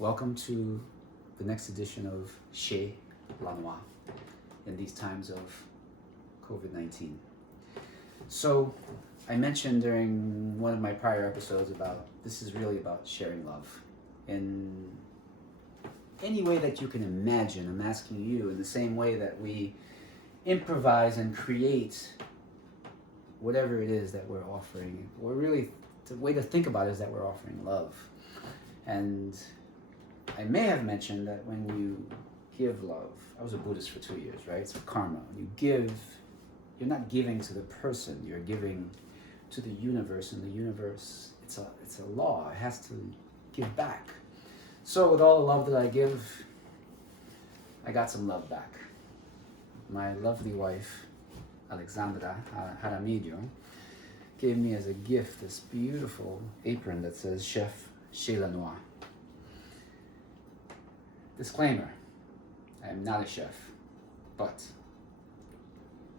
Welcome to the next edition of Chez, Lanoix in these times of COVID-19. So I mentioned during one of my prior episodes about this is really about sharing love in any way that you can imagine. I'm asking you in the same way that we improvise and create whatever it is that we're offering. We're really, the way to think about it is that we're offering love. And I may have mentioned that when you give love, I was a Buddhist for 2 years, right? It's karma. When you give, you're not giving to the person, you're giving to the universe, and the universe, it's a law. It has to give back. So with all the love that I give, I got some love back. My lovely wife, Alexandra Jaramillo, gave me as a gift this beautiful apron that says Chef Chez Lanoix. Disclaimer, I am not a chef, but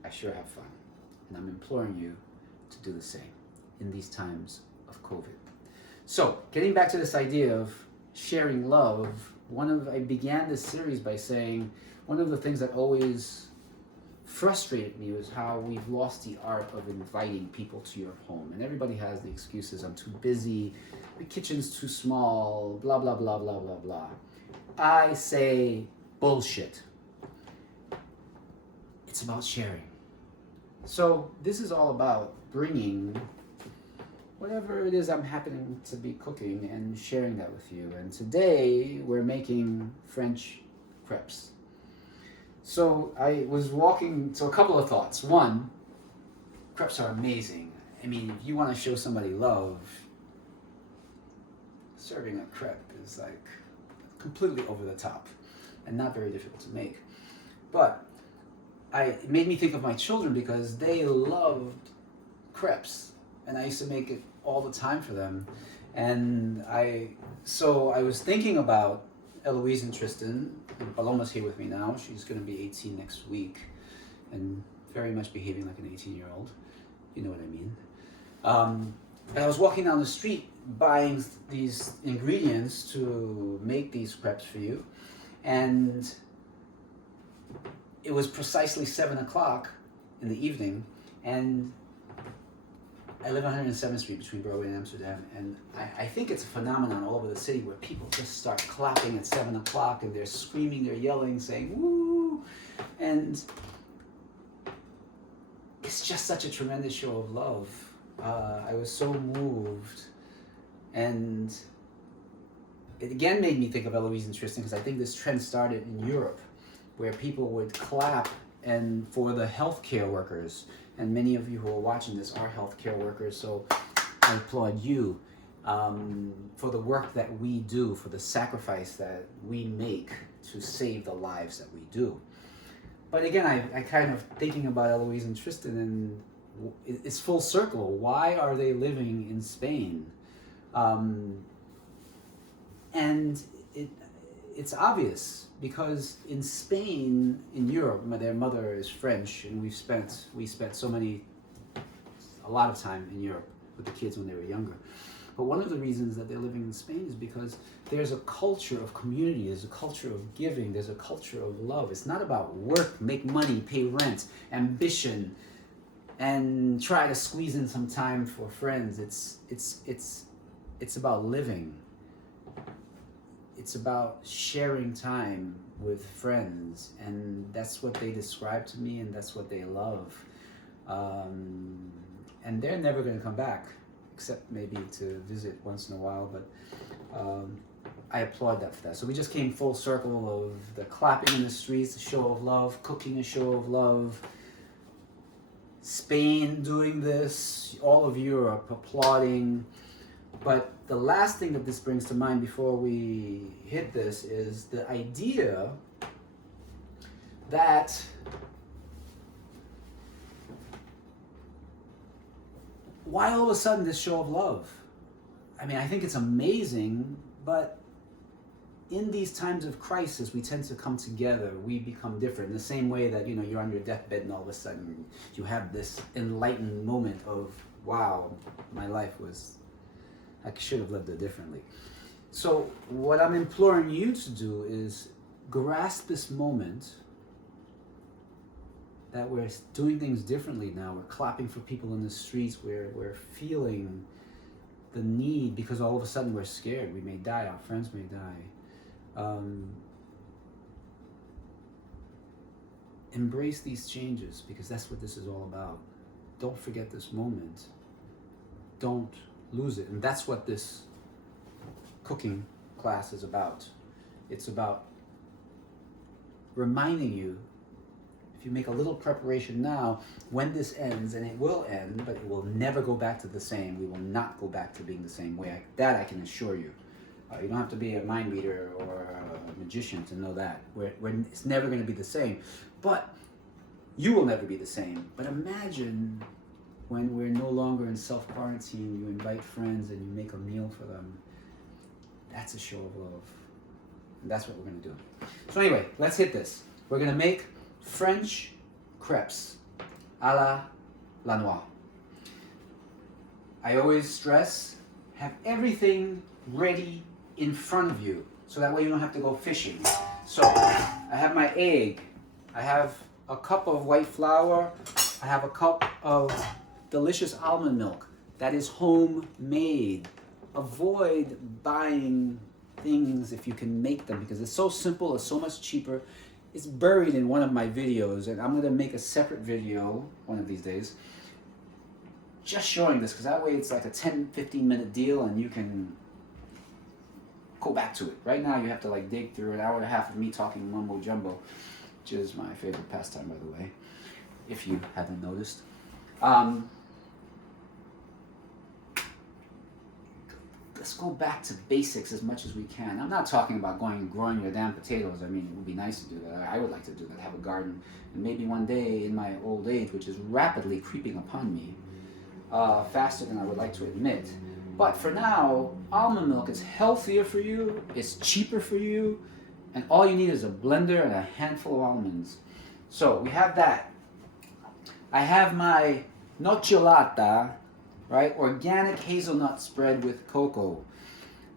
I sure have fun. And I'm imploring you to do the same in these times of COVID. So, getting back to this idea of sharing love, I began this series by saying one of the things that always frustrated me was how we've lost the art of inviting people to your home. And everybody has the excuses, I'm too busy, the kitchen's too small, blah, blah, blah, blah, blah, blah. I say bullshit. It's about sharing. So this is all about bringing whatever it is I'm happening to be cooking and sharing that with you. And today we're making French crêpes. So I was walking, so a couple of thoughts. One, crêpes are amazing. I mean, if you want to show somebody love, serving a crêpe is like completely over the top and not very difficult to make. But it made me think of my children because they loved crêpes and I used to make it all the time for them. And so I was thinking about Eloise and Tristan, and Paloma's here with me now. She's going to be 18 next week and very much behaving like an 18-year-old. You know what I mean. And I was walking down the street buying these ingredients to make these crêpes for you. And it was precisely 7 o'clock in the evening. And I live on 107th Street between Broadway and Amsterdam, and I think it's a phenomenon all over the city where people just start clapping at 7 o'clock and they're screaming, they're yelling, saying, woo! And it's just such a tremendous show of love. I was so moved, and it again made me think of Eloise and Tristan because I think this trend started in Europe where people would clap and for the healthcare workers. And many of you who are watching this are healthcare workers, so I applaud you for the work that we do, for the sacrifice that we make to save the lives that we do. But again, I kind of thinking about Eloise and Tristan, and it's full circle. Why are they living in Spain? And it's obvious. Because in Spain, in Europe, their mother is French, and we spent a lot of time in Europe with the kids when they were younger. But one of the reasons that they're living in Spain is because there's a culture of community, there's a culture of giving, there's a culture of love. It's not about work, make money, pay rent, ambition, and try to squeeze in some time for friends. It's about living. It's about sharing time with friends, and that's what they describe to me, and that's what they love. And they're never going to come back, except maybe to visit once in a while, but I applaud that for that. So we just came full circle of the clapping in the streets, a show of love, cooking a show of love, Spain doing this, all of Europe applauding. But the last thing that this brings to mind before we hit this is the idea that why all of a sudden this show of love? I mean, I think it's amazing, but in these times of crisis, we tend to come together, we become different. In the same way that, you're on your deathbed and all of a sudden you have this enlightened moment of, wow, my life I should have lived it differently. So what I'm imploring you to do is grasp this moment that we're doing things differently now. We're clapping for people in the streets. We're feeling the need because all of a sudden we're scared. We may die. Our friends may die. Embrace these changes because that's what this is all about. Don't forget this moment. Don't lose it. And that's what this cooking class is about. It's about reminding you, if you make a little preparation now, when this ends, and it will end, but it will never go back to the same. We will not go back to being the same way. That I can assure you. You don't have to be a mind reader or a magician to know that. It's never going to be the same. But you will never be the same. But imagine when we're no longer in self-quarantine, you invite friends and you make a meal for them. That's a show of love. And that's what we're going to do. So anyway, let's hit this. We're going to make French crepes a la Lanoix. I always stress, have everything ready in front of you, so that way you don't have to go fishing. So I have my egg, I have a cup of white flour, I have a cup of delicious almond milk that is homemade. Avoid buying things if you can make them because it's so simple, it's so much cheaper. It's buried in one of my videos, and I'm going to make a separate video one of these days just showing this, because that way it's like a 10-15 minute deal and you can go back to it. Right now you have to like dig through an hour and a half of me talking mumbo jumbo, which is my favorite pastime, by the way, if you haven't noticed. Let's go back to basics as much as we can. I'm not talking about going and growing your damn potatoes. I mean, it would be nice to do that. I would like to do that, have a garden. And maybe one day in my old age, which is rapidly creeping upon me, faster than I would like to admit. But for now, almond milk is healthier for you, it's cheaper for you, and all you need is a blender and a handful of almonds. So we have that. I have my nocciolata, right? Organic hazelnut spread with cocoa.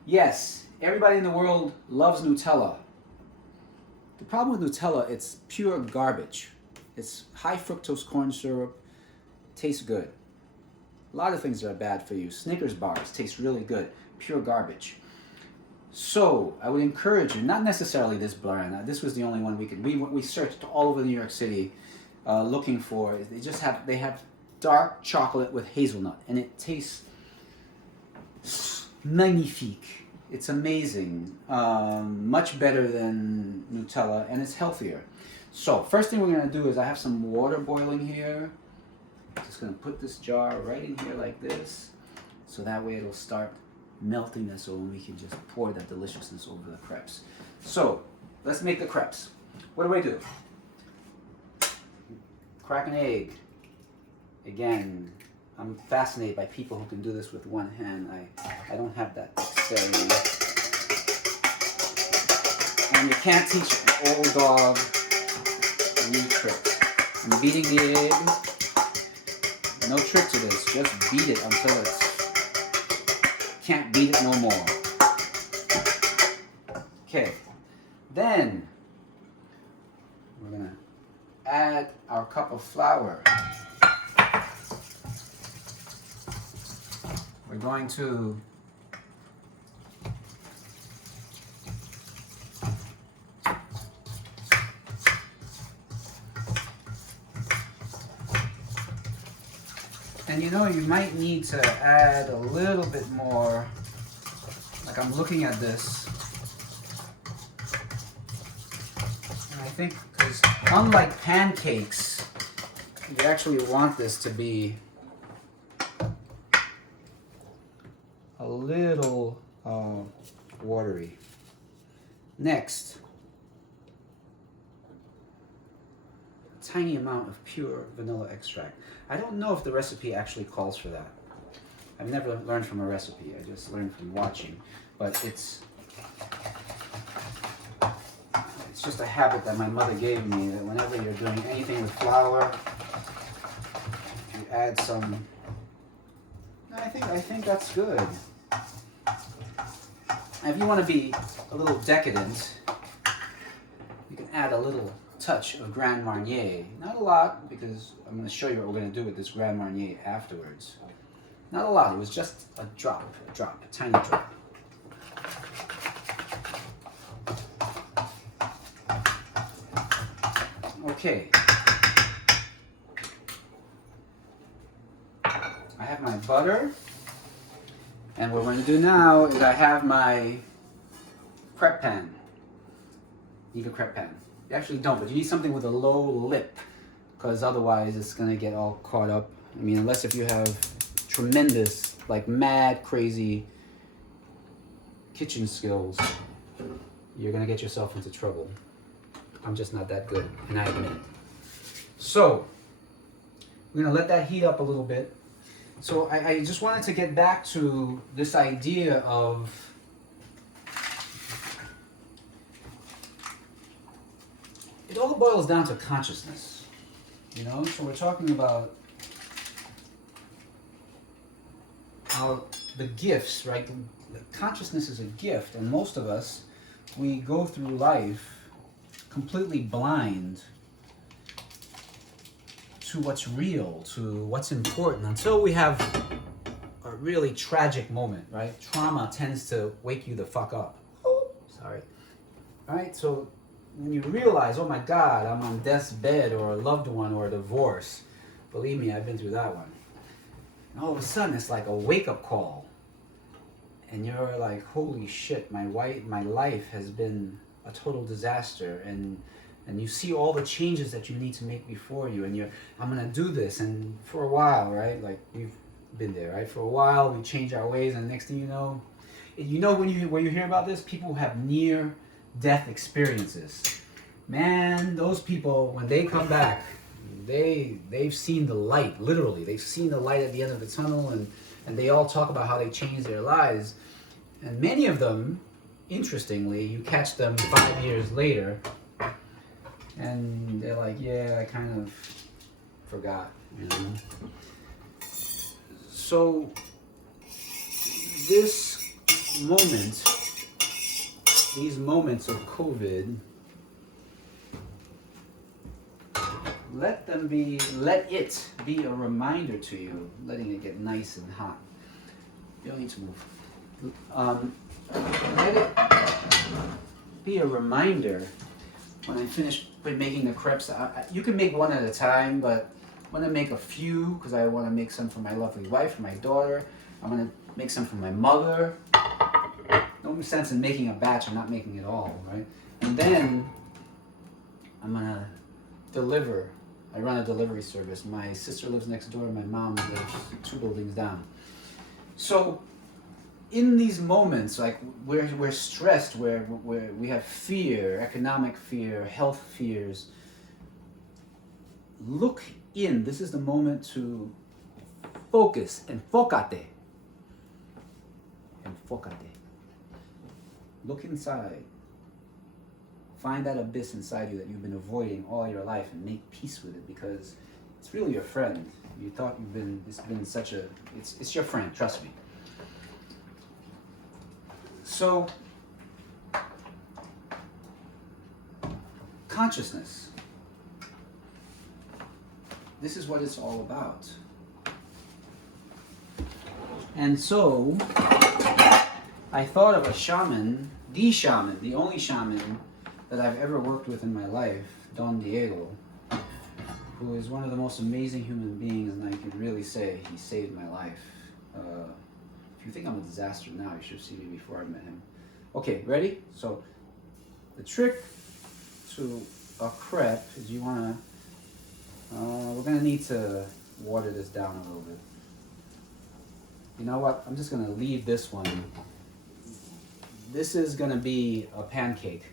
Yes, everybody in the world loves Nutella. The problem with Nutella, it's pure garbage. It's high fructose corn syrup, tastes good. A lot of things are bad for you. Snickers bars taste really good, pure garbage. So I would encourage you, not necessarily this brand. This was the only one we could. We searched all over New York City, looking for. They have dark chocolate with hazelnut, and it tastes magnifique. It's amazing, much better than Nutella, and it's healthier. So first thing we're gonna do is I have some water boiling here. Just gonna put this jar right in here like this, so that way it'll start melting this, so we can just pour that deliciousness over the crepes. So let's make the crepes. What do? Crack an egg. Again, I'm fascinated by people who can do this with one hand. I don't have that dexterity. And you can't teach an old dog new tricks. I'm beating the egg. No trick to this. Just beat it until can't beat it no more. Okay. Then we're gonna add our cup of flour. We're going to and you might need to add a little bit more. Like I'm looking at this, and I think because unlike pancakes, you actually want this to be a little watery. Next, a tiny amount of pure vanilla extract. I don't know if the recipe actually calls for that. I've never learned from a recipe, I just learned from watching. But it's just a habit that my mother gave me, that whenever you're doing anything with flour, you add some. I think that's good. if you want to be a little decadent, you can add a little touch of Grand Marnier. Not a lot, because I'm going to show you what we're going to do with this Grand Marnier afterwards. Not a lot, it was just a drop, a tiny drop. Okay. I have my butter. And what we're going to do now is I have my crepe pan. You need a crepe pan. You actually don't, but you need something with a low lip, because otherwise it's going to get all caught up. I mean, unless if you have tremendous, like mad, crazy kitchen skills, you're going to get yourself into trouble. I'm just not that good, and I admit it. So, we're going to let that heat up a little bit. So I just wanted to get back to this idea of it all boils down to consciousness, you know? So we're talking about how the gifts, right? The consciousness is a gift, and most of us, we go through life completely blind to what's real, to what's important, until we have a really tragic moment, right? Trauma tends to wake you the fuck up. Oh, sorry. All right, so when you realize, oh my God, I'm on death's bed, or a loved one, or a divorce, believe me, I've been through that one. And all of a sudden, it's like a wake-up call. And you're like, holy shit, my life has been a total disaster, and you see all the changes that you need to make before you, and I'm gonna do this, and for a while, right? Like we've been there, right? For a while, we change our ways, and next thing you know, when you hear about this, people who have near-death experiences, man, those people, when they come back, they've seen the light, literally. They've seen the light at the end of the tunnel, and they all talk about how they changed their lives, and many of them, interestingly, you catch them 5 years later, and they're like, yeah, I kind of forgot, you know. So this moment, these moments of COVID, let it be a reminder to you, letting it get nice and hot. You don't need to move. Let it be a reminder when I finish making the crepes. You can make one at a time, but I'm going to make a few because I want to make some for my lovely wife, for my daughter. I'm going to make some for my mother. No sense in making a batch and not making it all, right? And then I'm going to deliver. I run a delivery service. My sister lives next door, and my mom lives 2 buildings down. So in these moments, like we're stressed, where we have fear, economic fear, health fears, look in. This is the moment to focus. Enfócate. Look inside. Find that abyss inside you that you've been avoiding all your life, and make peace with it, because it's really your friend. You thought it's your friend, trust me. So, consciousness. This is what it's all about. And so, I thought of a shaman, the only shaman that I've ever worked with in my life, Don Diego, who is one of the most amazing human beings, and I can really say he saved my life. If you think I'm a disaster now, you should have seen me before I met him. Okay, ready? So, the trick to a crepe is you want to, we're going to need to water this down a little bit. You know what? I'm just going to leave this one. This is going to be a pancake.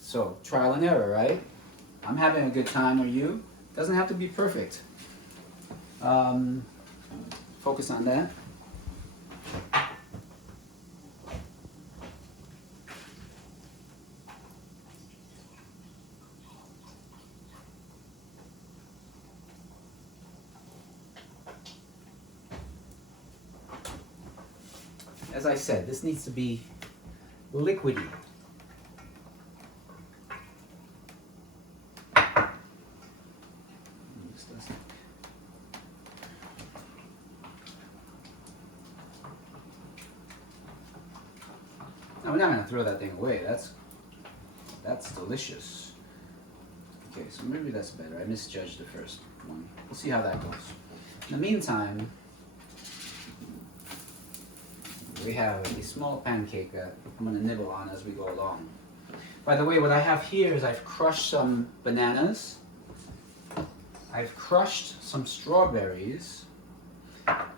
So, trial and error, right? I'm having a good time, are you? Doesn't have to be perfect. Focus on that. as I said, this needs to be liquidy. Now we're not going to throw that thing away. That's delicious. Okay, so maybe that's better. I misjudged the first one. We'll see how that goes. In the meantime, we have a small pancake that I'm going to nibble on as we go along. By the way, what I have here is I've crushed some bananas. I've crushed some strawberries.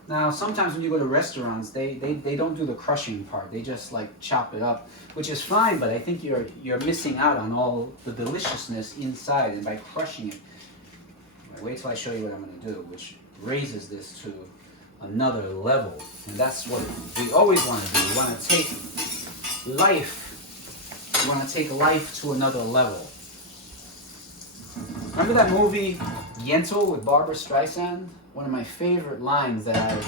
Now, sometimes when you go to restaurants, they don't do the crushing part. They just like chop it up, which is fine, but I think you're missing out on all the deliciousness inside. And by crushing it, wait till I show you what I'm going to do, which raises this to another level. And that's what we always want to do. We want to take life. We want to take life to another level. Remember that movie Yentl with Barbara Streisand? One of my favorite lines that I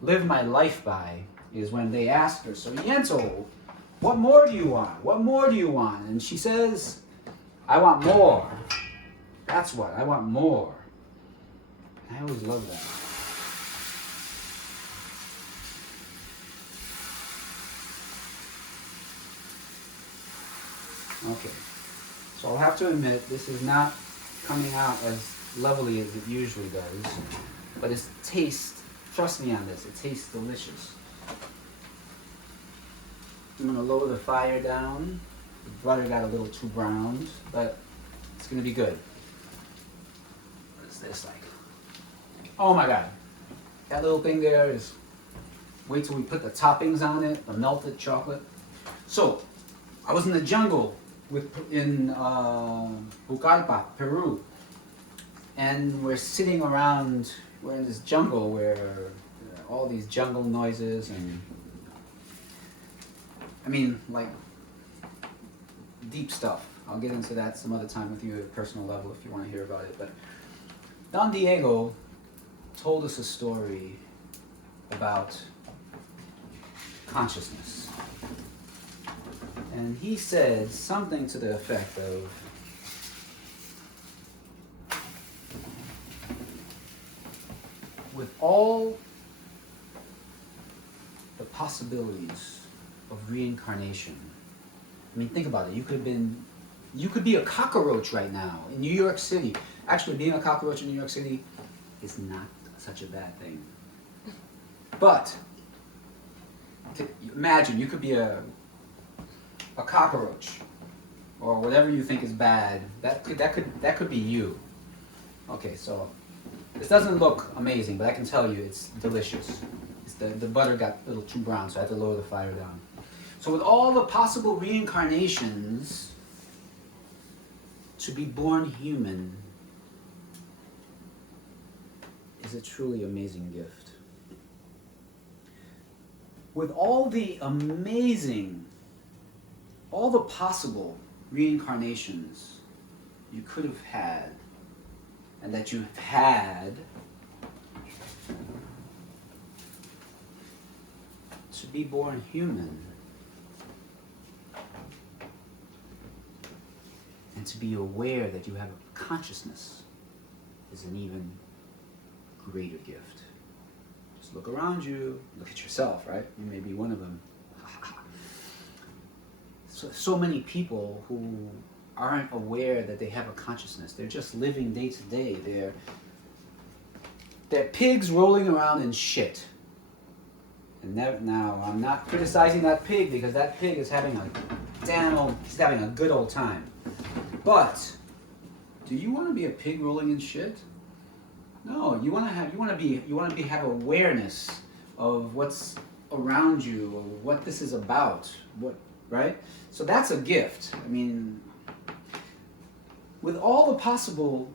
live my life by is when they ask her, so Yentl, what more do you want? What more do you want? And she says, I want more. That's what, I want more. I always love that. Okay, so I'll have to admit, this is not coming out as lovely as it usually does, but it tastes, trust me on this, it tastes delicious. I'm going to lower the fire down. The butter got a little too browned, but it's going to be good. What is this like? Oh my God. That little thing there is, wait till we put the toppings on it, the melted chocolate. So, I was in the jungle in Pucallpa, Peru. And we're sitting around, we're in this jungle where all these jungle noises and, I mean, like, deep stuff. I'll get into that some other time with you at a personal level if you want to hear about it. But Don Diego told us a story about consciousness. And he said something to the effect of, with all the possibilities of reincarnation, I mean, think about it. You could be a cockroach right now in New York City. Actually, being a cockroach in New York City is not such a bad thing. But imagine you could be a cockroach or whatever you think is bad. That could be you. Okay, so this doesn't look amazing, but I can tell you it's delicious. The butter got a little too brown, so I had to lower the fire down. So with all the possible reincarnations, to be born human is a truly amazing gift. With all the possible reincarnations you could have had, and that you've had, to be born human and to be aware that you have a consciousness is an even greater gift. Just look around you, look at yourself, right? You may be one of them. So many people who aren't aware that they have a consciousness. They're just living day to day. They're pigs rolling around in shit. And now I'm not criticizing that pig because that pig is having he's having a good old time. But do you want to be a pig rolling in shit? No, you want to have awareness of what's around you, or what this is about, right? So that's a gift. I mean, with all the possible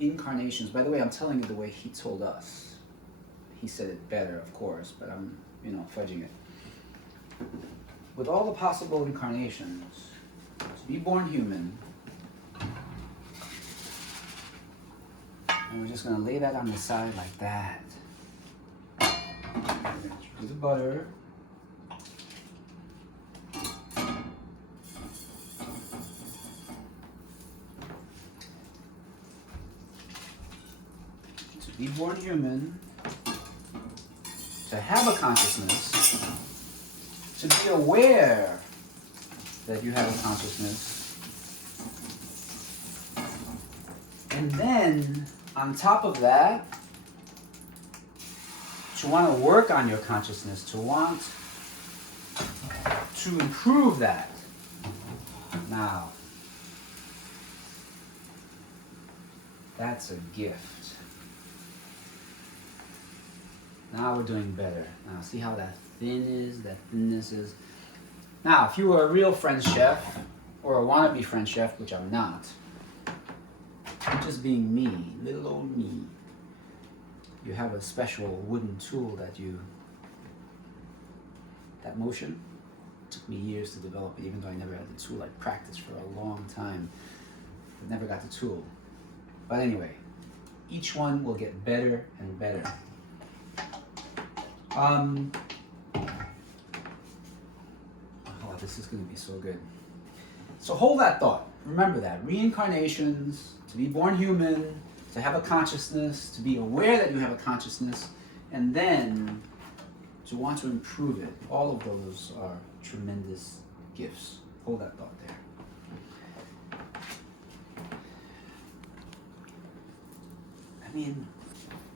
incarnations, by the way, I'm telling you the way he told us. He said it better, of course, but I'm, fudging it. With all the possible incarnations, to be born human, and we're just going to lay that on the side like that. piece of butter. To be born human, to have a consciousness, to be aware that you have a consciousness, and then on top of that, to want to work on your consciousness, to want to improve that. Now, that's a gift. Now we're doing better. Now, see how that thin is, that thinness is. Now, if you were a real French chef, or a wannabe French chef, which I'm not, I'm just being me, little old me. You have a special wooden tool that motion took me years to develop it, even though I never had the tool. I practiced for a long time, but never got the tool. But anyway, each one will get better and better. Oh, this is going to be so good. So hold that thought. Remember that. Reincarnations, to be born human, to have a consciousness, to be aware that you have a consciousness, and then to want to improve it. All of those are tremendous gifts. Hold that thought there. I mean,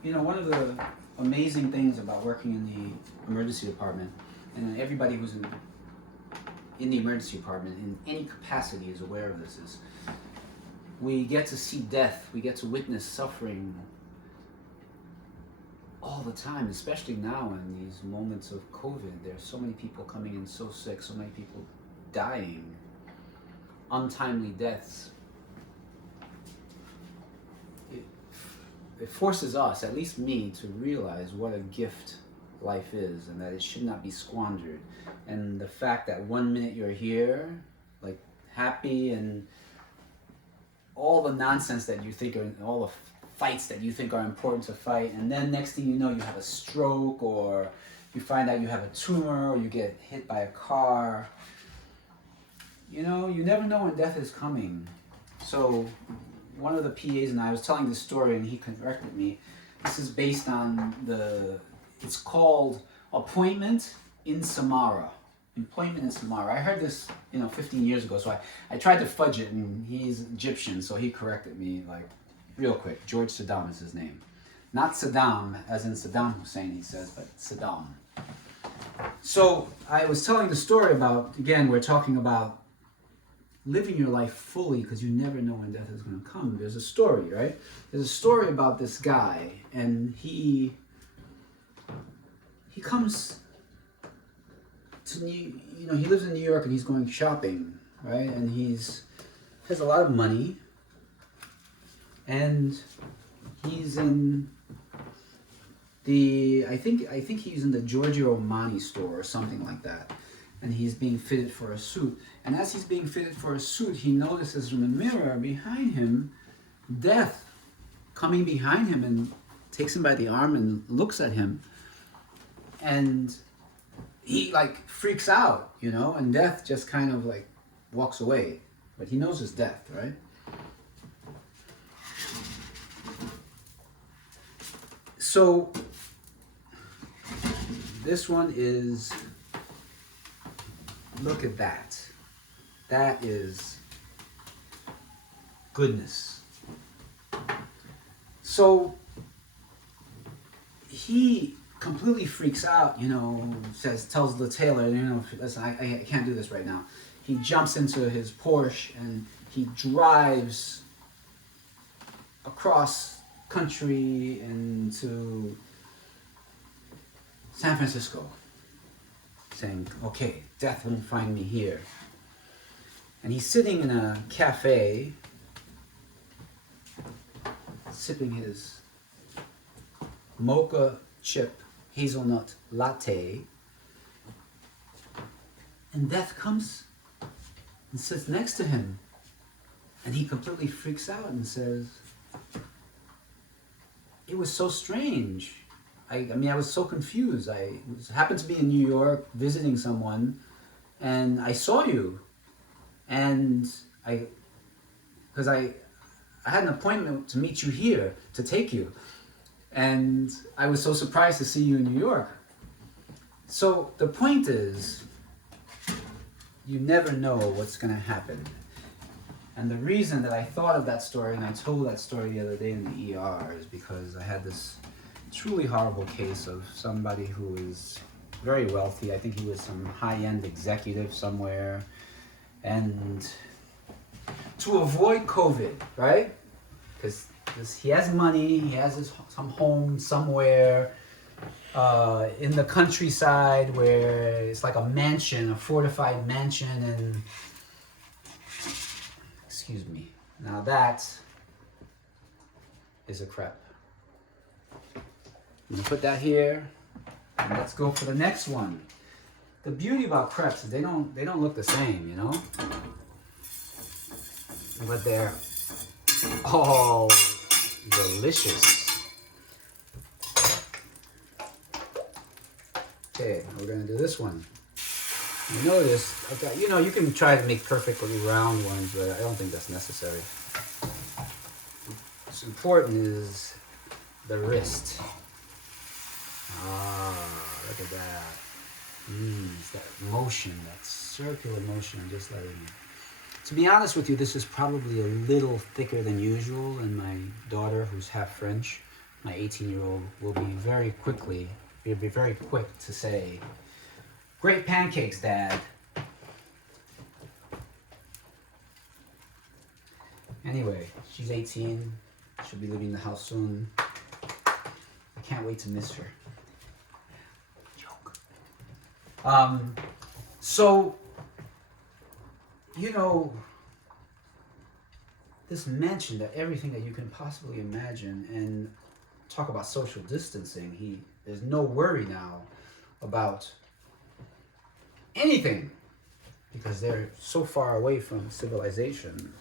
you know, one of the amazing things about working in the emergency department, and everybody who's in the emergency department in any capacity is aware of this, is we get to see death, we get to witness suffering all the time, especially now in these moments of COVID. There's so many people coming in so sick, so many people dying, untimely deaths. It forces us, at least me, to realize what a gift life is, and that it should not be squandered. And the fact that 1 minute you're here, like happy, and all the nonsense that you think are, all the fights that you think are important to fight, and then next thing you know you have a stroke, or you find out you have a tumor, or you get hit by a car. You know, you never know when death is coming. So one of the PAs and I was telling this story, and he corrected me. This is based on it's called Appointment in Samarra. Employment in Samarra. I heard this, 15 years ago, so I tried to fudge it, and he's Egyptian, so he corrected me, like, real quick. George Saddam is his name. Not Saddam, as in Saddam Hussein, he says, but Saddam. So I was telling the story about, again, we're talking about living your life fully, because you never know when death is going to come. There's a story, right? There's a story about this guy, and he comes to he lives in New York, and he's going shopping, right? And has a lot of money, and he's in I think he's in the Giorgio Armani store or something like that, and he's being fitted for a suit. And as he's being fitted for a suit, he notices from the mirror behind him death coming behind him, and takes him by the arm and looks at him, and he freaks out, and death just kind of walks away, but he knows it's death, right? So this one is, look at that. That is goodness. So he completely freaks out, tells the tailor, listen, I can't do this right now. He jumps into his Porsche and he drives across country into San Francisco, saying, okay, death won't find me here. And he's sitting in a cafe, sipping his mocha chip hazelnut latte, and death comes and sits next to him, and he completely freaks out and says, it was so strange. I was so confused. Happened to be in New York visiting someone, and I saw you, and because I had an appointment to meet you here, to take you, and I was so surprised to see you in New York. So the point is, you never know what's going to happen. And the reason that I thought of that story, and I told that story the other day in the ER, is because I had this truly horrible case of somebody who is very wealthy. I think he was some high-end executive somewhere. And to avoid COVID, right? Because he has money, he has some home somewhere in the countryside where it's like a mansion, a fortified mansion, and excuse me. Now that is a crepe. I'm gonna put that here, and let's go for the next one. The beauty about crepes is they don't look the same, you know? But they're all delicious. Okay, we're gonna do this one. You notice, okay, you know, you can try to make perfectly round ones, but I don't think that's necessary. What's important is the wrist. Ah, look at that. It's that motion, that circular motion, just letting it. To be honest with you, this is probably a little thicker than usual, and my daughter, who's half French, my 18-year-old, will be very quick to say, "Great pancakes, Dad." Anyway, she's 18. She'll be leaving the house soon. I can't wait to miss her. Joke. So, you know, this mentioned that everything that you can possibly imagine, and talk about social distancing, there's no worry now about anything because they're so far away from civilization.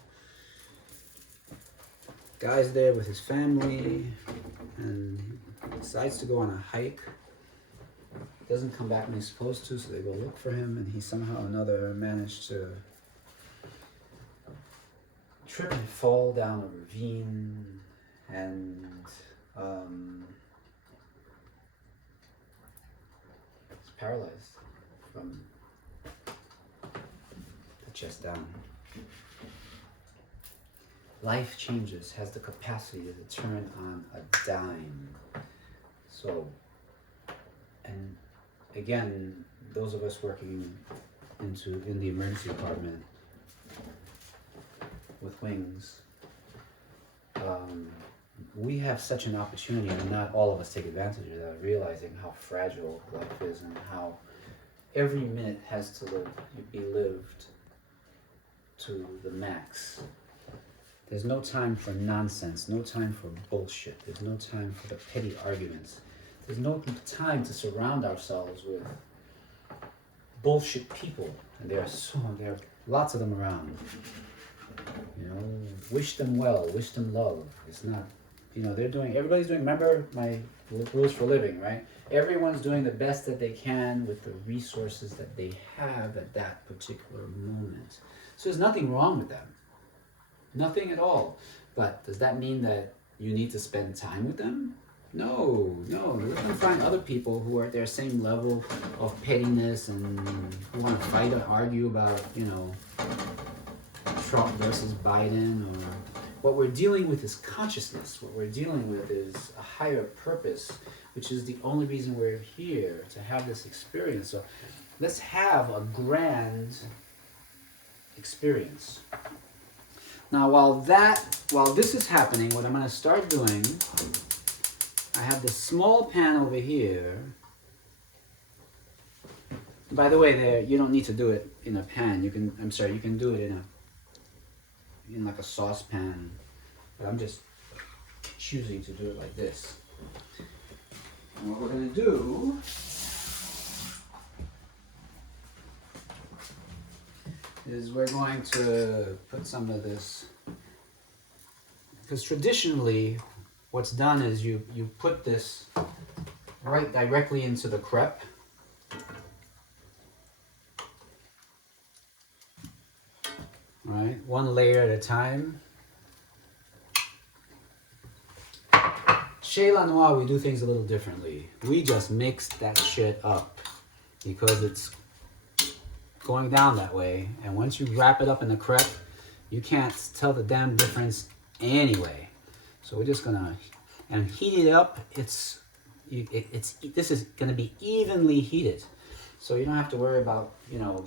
Guy's there with his family and he decides to go on a hike. Doesn't come back when he's supposed to, so they go look for him, and he somehow or another managed to trip and fall down a ravine, and he's paralyzed from the chest down. Life changes, has the capacity to turn on a dime. So, and again, those of us working in the emergency department with wings, we have such an opportunity, and not all of us take advantage of that, realizing how fragile life is and how every minute has to be lived to the max. There's no time for nonsense, no time for bullshit. There's no time for the petty arguments. There's no time to surround ourselves with bullshit people. And there are lots of them around. You know, wish them well, wish them love. It's not, you know, everybody's doing, remember my rules for living, right? Everyone's doing the best that they can with the resources that they have at that particular moment. So there's nothing wrong with them. Nothing at all. But does that mean that you need to spend time with them? No. You're going to find other people who are at their same level of pettiness and who want to fight and argue about, you know, Trump versus Biden. Or what we're dealing with is consciousness. What we're dealing with is a higher purpose, which is the only reason we're here, to have this experience. So let's have a grand experience. Now, while this is happening, what I'm going to start doing, I have this small pan over here. By the way, there, you don't need to do it in a pan. You can do it in like a saucepan. But I'm just choosing to do it like this. And what we're going to do is we're going to put some of this, because traditionally what's done is you put this right directly into the crepe. All right, one layer at a time. Chez Lanoix, we do things a little differently. We just mix that shit up because it's going down that way. And once you wrap it up in the crepe, you can't tell the damn difference anyway. So we're just gonna and heat it up. This is gonna be evenly heated, so you don't have to worry about, you know.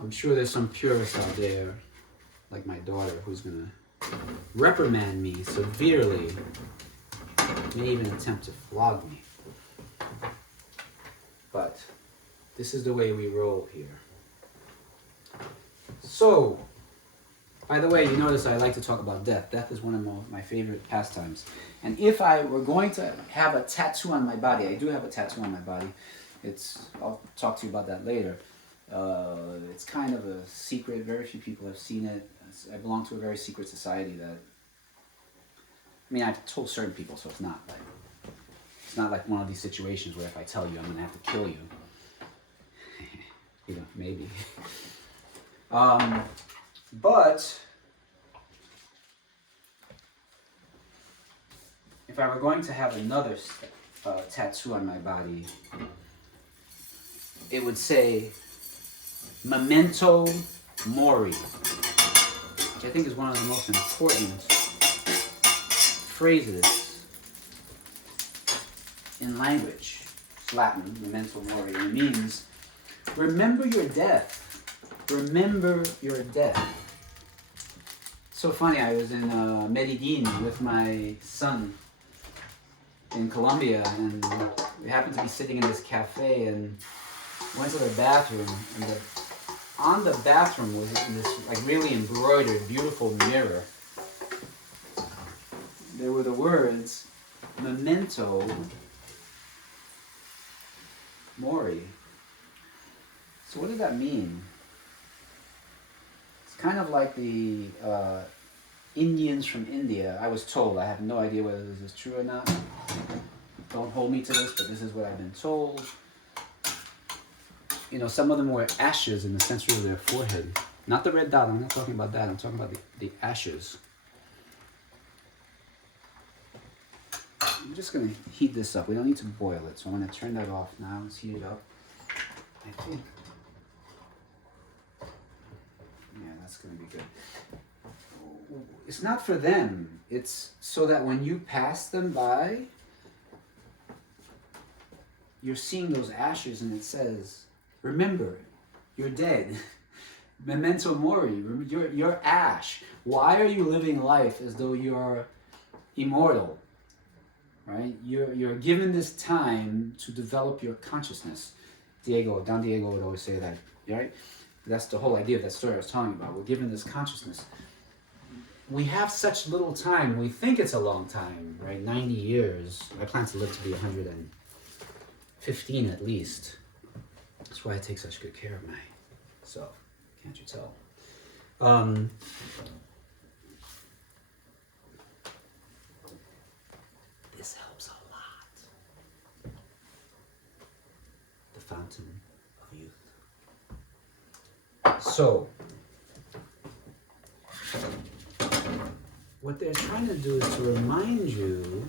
I'm sure there's some purists out there, like my daughter, who's gonna reprimand me severely, may even attempt to flog me. But this is the way we roll here. So, by the way, you notice I like to talk about death. Death is one of my favorite pastimes. And if I were going to have a tattoo on my body, I do have a tattoo on my body. I'll talk to you about that later. It's kind of a secret. Very few people have seen it. I belong to a very secret society that, I mean, I've told certain people, so it's not like one of these situations where if I tell you, I'm gonna have to kill you. You know, maybe. But if I were going to have another tattoo on my body, it would say Memento Mori, which I think is one of the most important phrases in language. It's Latin, Memento Mori, and it means remember your death. Remember your death. So funny, I was in Medellin with my son in Colombia, and we happened to be sitting in this cafe and went to the bathroom, and on the bathroom was this like really embroidered, beautiful mirror. There were the words, Memento Mori. So what does that mean? It's kind of like the Indians from India. I was told, I have no idea whether this is true or not. Don't hold me to this, but this is what I've been told. You know, some of them wear ashes in the center of their forehead. Not the red dot, I'm not talking about that. I'm talking about the ashes. I'm just going to heat this up. We don't need to boil it, so I'm going to turn that off now. Let's heat it up. I think. Yeah, that's going to be good. It's not for them. It's so that when you pass them by, you're seeing those ashes and it says, remember, you're dead. Memento Mori, you're ash. Why are you living life as though you're immortal? Right? You're given this time to develop your consciousness. Don Diego would always say that, right? That's the whole idea of that story I was telling you about. We're given this consciousness. We have such little time. We think it's a long time, right? 90 years. I plan to live to be 115 at least. That's why I take such good care of myself. Can't you tell? This helps a lot. The fountain of youth. So, what they're trying to do is to remind you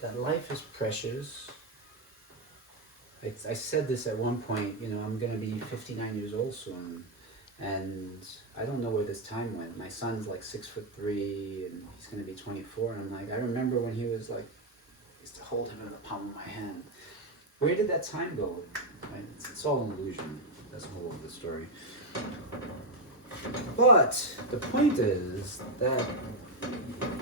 that life is precious. I said this at one point, you know, I'm going to be 59 years old soon, and I don't know where this time went. My son's like 6'3", and he's going to be 24, and I'm like, I remember when he was like, I used to hold him in the palm of my hand. Where did that time go? It's all an illusion. That's the whole of the story. But the point is that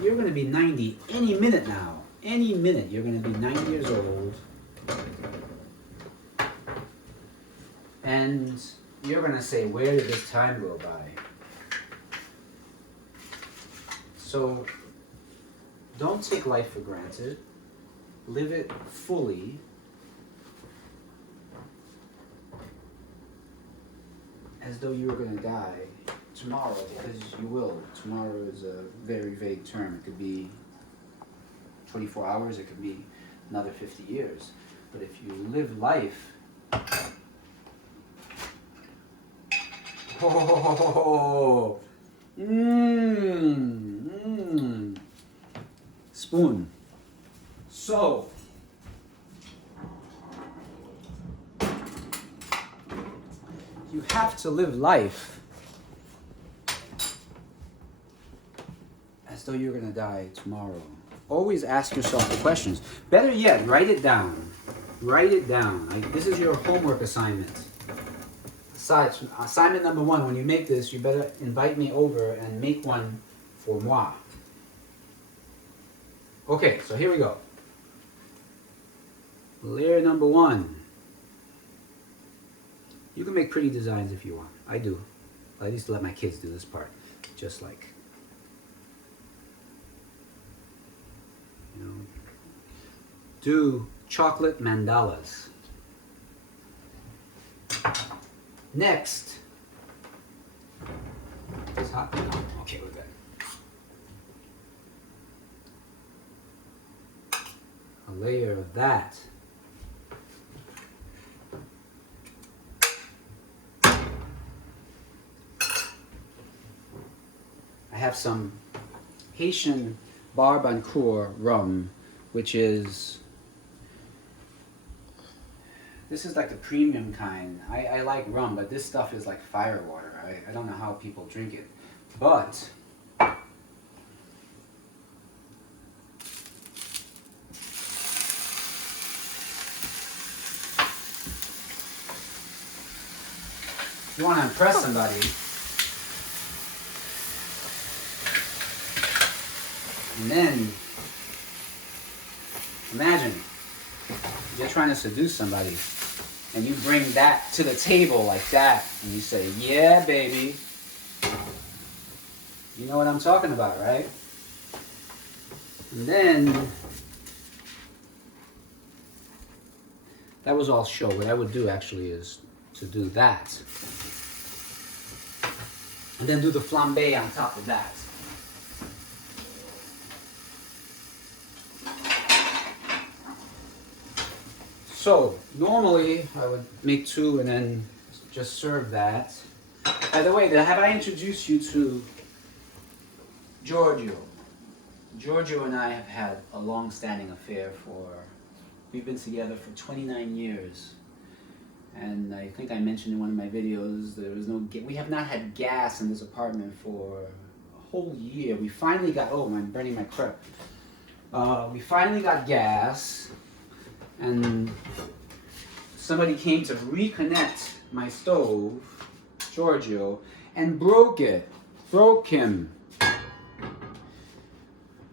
you're going to be 90 any minute now. Any minute you're going to be 90 years old. And you're going to say, where did this time go by? So don't take life for granted. Live it fully. As though you were going to die tomorrow, because you will. Tomorrow is a very vague term. It could be 24 hours, it could be another 50 years. But if you live life, oh, spoon. So, you have to live life as though you're going to die tomorrow. Always ask yourself the questions. Better yet, write it down. Write it down. This is your homework assignment. Assignment number 1, when you make this, you better invite me over and make one for moi. Okay, so here we go. Layer number 1. You can make pretty designs if you want. I do. I used to let my kids do this part. Just like, you know, do chocolate mandalas. Next, it's hot. No, okay, we're good. A layer of that. I have some Haitian Barbancourt rum, which is, this is like the premium kind. I like rum, but this stuff is like fire water. I don't know how people drink it. But if you want to impress somebody, and then imagine you're trying to seduce somebody and you bring that to the table like that and you say, yeah, baby. You know what I'm talking about, right? And then, that was all show. What I would do actually is to do that. And then do the flambe on top of that. So, normally I would make 2 and then just serve that. By the way, have I introduced you to Giorgio? Giorgio and I have had a long-standing affair we've been together for 29 years. And I think I mentioned in one of my videos, we have not had gas in this apartment for a whole year. We finally got, oh, I'm burning my crepe. We finally got gas, and somebody came to reconnect my stove, Giorgio, and broke him.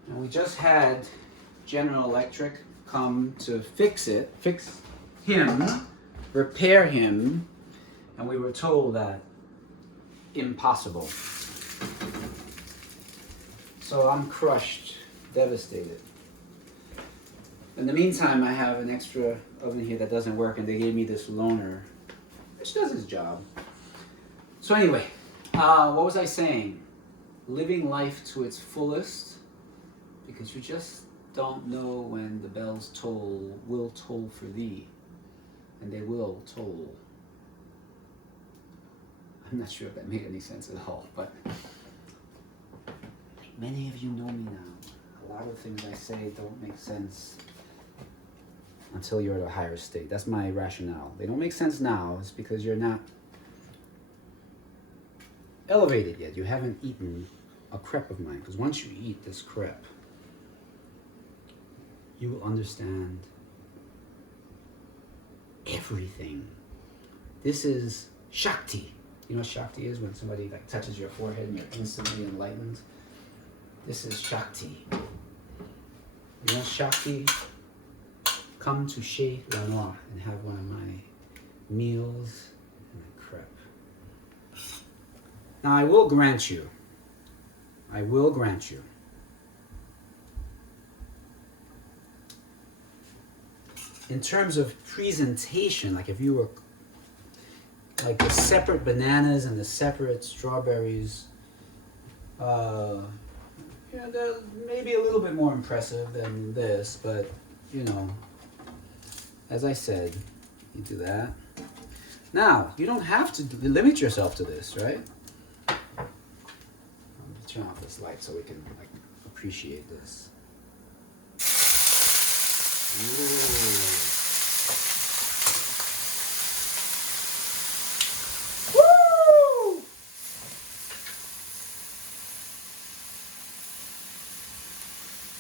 And we just had General Electric come to fix him, repair him, and we were told that impossible. So I'm crushed, devastated. In the meantime, I have an extra oven here that doesn't work, and they gave me this loaner, which does its job. So anyway, what was I saying? Living life to its fullest, because you just don't know when the bells will toll for thee, and they will toll. I'm not sure if that made any sense at all, but many of you know me now. A lot of things I say don't make sense until you're at a higher state. That's my rationale. They don't make sense now. It's because you're not elevated yet. You haven't eaten a crepe of mine. Because once you eat this crepe, you will understand everything. This is Shakti. You know what Shakti is? When somebody like touches your forehead and you're instantly enlightened. This is Shakti. You want Shakti? Come to Chez, Lanoix and have one of my meals and a crepe. Now I will grant you, in terms of presentation, like if you were like the separate bananas and the separate strawberries, yeah, they're maybe a little bit more impressive than this, but you know, as I said, you do that. Now, you don't have to limit yourself to this, right? Let me turn off this light so we can like appreciate this. Ooh. Woo!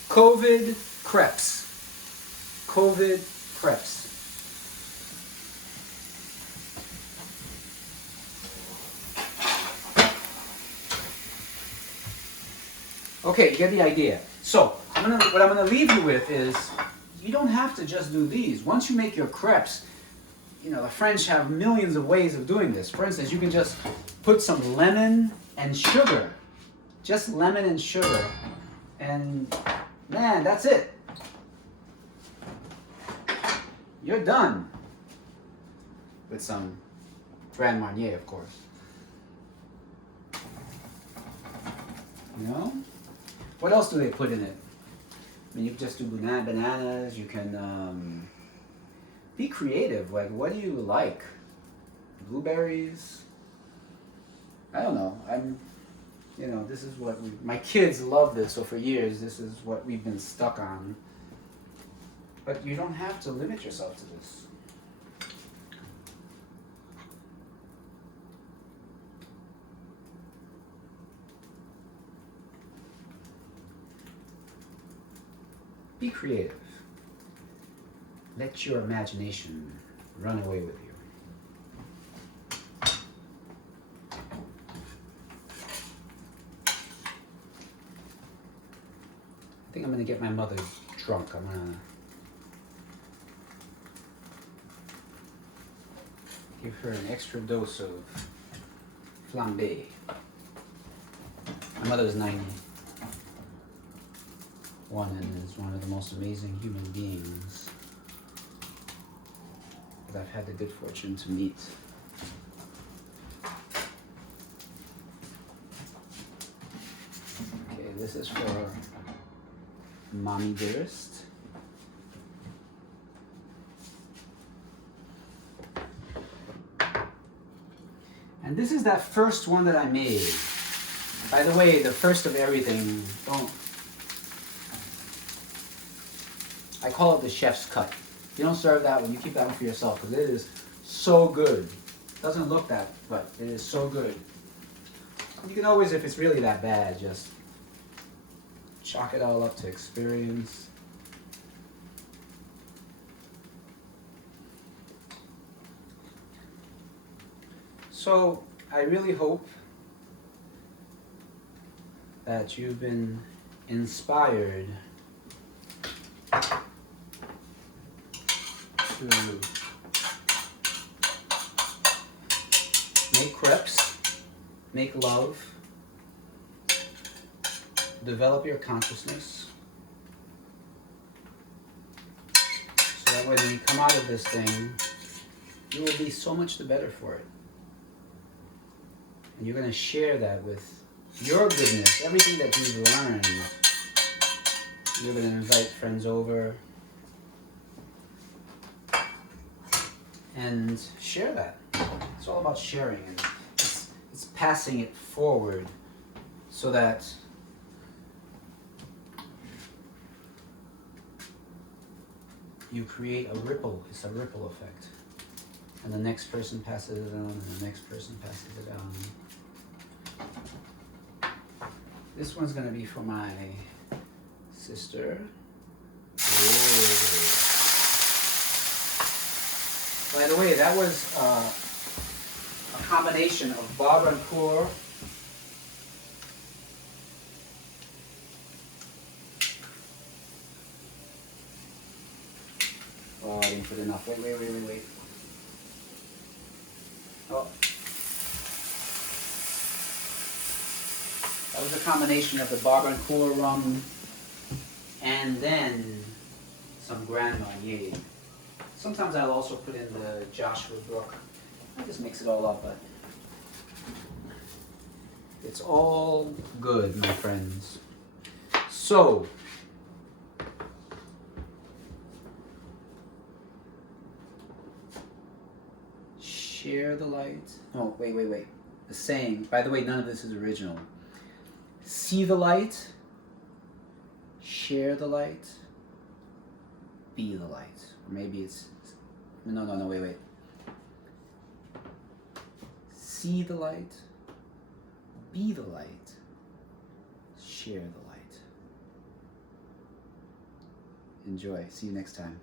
COVID crepes. COVID crepes. Okay, you get the idea. So, what I'm gonna leave you with is, you don't have to just do these. Once you make your crepes, you know, the French have millions of ways of doing this. For instance, you can just put some lemon and sugar. Just lemon and sugar. And man, that's it. You're done. With some Grand Marnier, of course. You know? What else do they put in it? I mean, you can just do bananas. You can be creative. Like, what do you like? Blueberries? I don't know. You know, this is what my kids love this. So for years, this is what we've been stuck on. But you don't have to limit yourself to this. Be creative. Let your imagination run away with you. I think I'm gonna get my mother drunk. I'm gonna give her an extra dose of flambé. My mother is 91 and is one of the most amazing human beings that I've had the good fortune to meet. Okay, this is for Mommy Dearest. And this is that first one that I made. By the way, the first of everything, I call it the chef's cut. You don't serve that one, you keep that one for yourself because it is so good. It doesn't look that, but it is so good. You can always, if it's really that bad, just chalk it all up to experience. So I really hope that you've been inspired to make crepes, make love, develop your consciousness, so that when you come out of this thing, you will be so much the better for it. And you're going to share that with your goodness, everything that you've learned. You're going to invite friends over and share that. It's all about sharing, and it's passing it forward so that you create a ripple. It's a ripple effect. And the next person passes it on, and the next person passes it on. This one's going to be for my sister. Ooh. By the way, that was a combination of Barbancourt oh, I didn't put enough. Wait. Oh. That was a combination of the Barbancourt rum and then some Grand Marnier. Sometimes I'll also put in the Joshua Brook. I'll just mix it all up, but it's all good, my friends. So, share the light. Oh, wait. The saying, by the way, none of this is original. See the light, share the light, be the light. Or maybe it's, no, wait. See the light, be the light, share the light. Enjoy. See you next time.